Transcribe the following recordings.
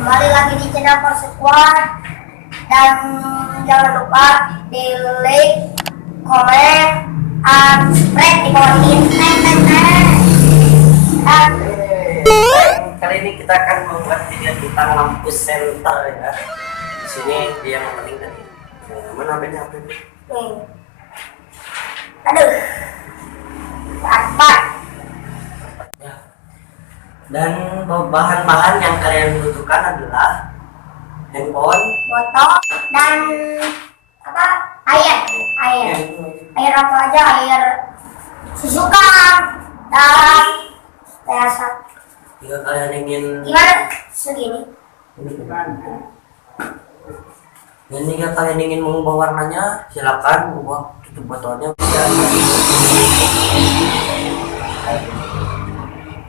Kembali lagi di channel Persekuat, dan jangan lupa di like, komen, subscribe di bawah ini. Kali ini kita akan membuat video tentang lampu senter ya. Di sini dia yang paling tadi. Mana beda apa ini? Aduh, apa? Ya. Dan bahan-bahan yang kalian butuhkan adalah handphone, Botol dan apa? Air apa aja? Air Suzuka dan Teasa. jika kalian ingin Gimana? Segini. dan jika kalian ingin mengubah warnanya, silakan ubah tutup botolnya.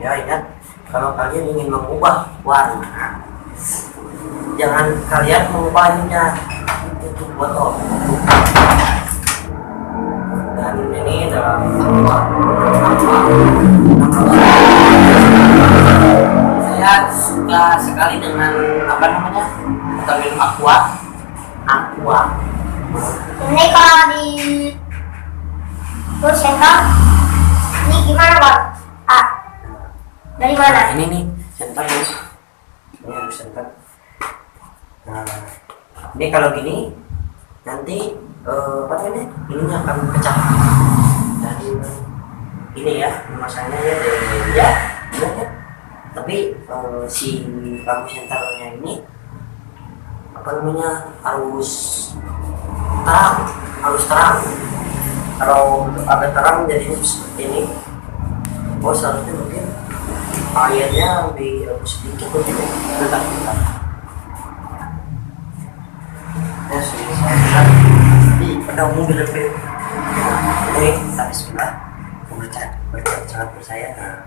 Ya, ingat, kalau kalian ingin mengubah warna, jangan kalian mengubahnya tutup botol. Dan ini adalah saya suka sekali dengan apa namanya, kita minum aqua. Ini kalau di terus senter, ini gimana Bang? Dari mana? Nah, ini nih senter nih. Ini harus senter. Nah, ini kalau gini nanti apa namanya, ininya akan pecah. Dan ini ya masanya ya, ya. Tapi si lampu senternya ini apa namanya harus terang. Kalau agak terang jadi seperti ini. Oh, seharusnya mungkin airnya lebih sedikit mungkin ya. Bentar. Ya sudah. Pada mobil lebih. Ini kita bismillah. Sangat percaya.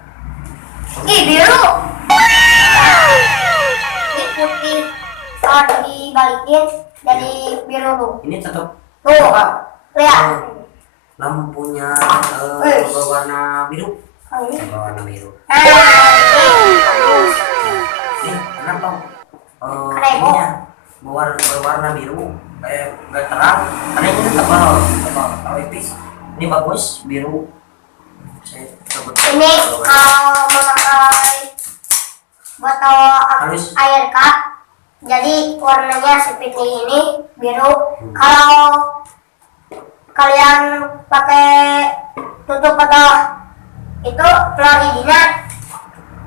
Ih, biru. Ini putih. Kalau dibalikin jadi biru tuh. Ini tetap Tuh, lihat. lampunya berwarna biru. Berwarna biru. Ini kenapa? Ininya berwarna biru, nggak terang. Karena ini tebal. Kalau ipis, ini bagus biru. Saya Ini kalau memakai botol air cup, jadi warnanya seperti ini biru. Kalau kalian pakai tutup botol itu Floridina,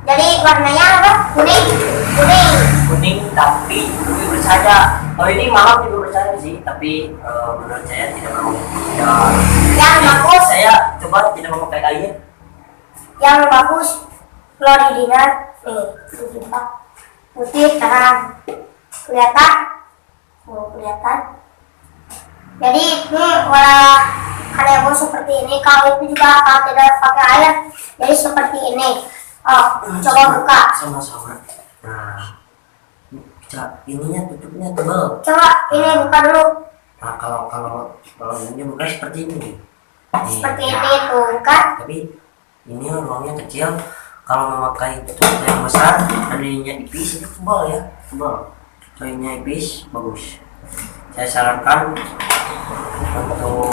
jadi warnanya apa? Kuning. Tapi lebih bercahaya. Oh, ini malam juga bercahaya sih, tapi menurut saya tidak mau. Yang bagus, Saya coba tidak memakai air. yang bagus Floridina. Putih terang, kelihatan. Jadi ini warna kanebo seperti ini. Kalau itu juga kalau tidak pakai air, jadi seperti ini. Coba buka. Sama-sama. Nah, ininya tutupnya tebal. Coba ini buka dulu. Nah, kalau ini bukan seperti ini. Seperti ini tuh kan? Tapi ini ruangnya kecil. Kalau memakai tutup yang besar, dan ininya ipis, itu tebal ya, tebal. Kalau ininya ipis, bagus. Saya sarankan untuk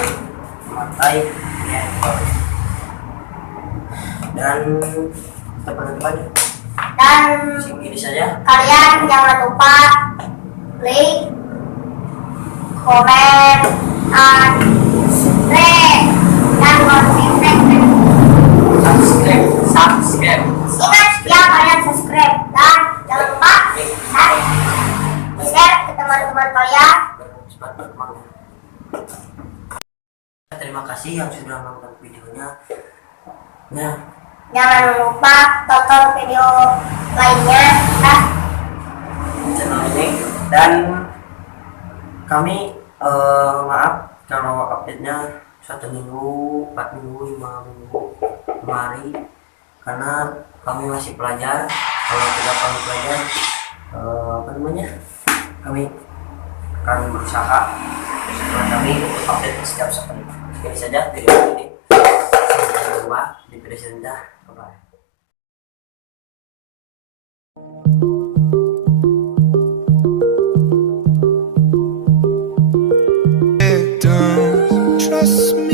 memakai ya, dan depan-depannya. Dan Ini saja. kalian jangan lupa like, komen, subscribe, dan Subscribe. ingat ya kalian subscribe, dan jangan lupa share ke teman-teman kalian. Terima kasih yang sudah menonton videonya. Nah, Jangan lupa tonton video lainnya channel ini, dan kami maaf kalau update-nya 1 minggu, 4 minggu, 5 minggu kemari, karena kami masih pelajar. Kalau tidak kami pelajar, apa namanya, kami akan berusaha setelah kami untuk update setiap sekali. Ini saja video ini. Jangan lupa di video selanjutnya. Bye. wanna smile.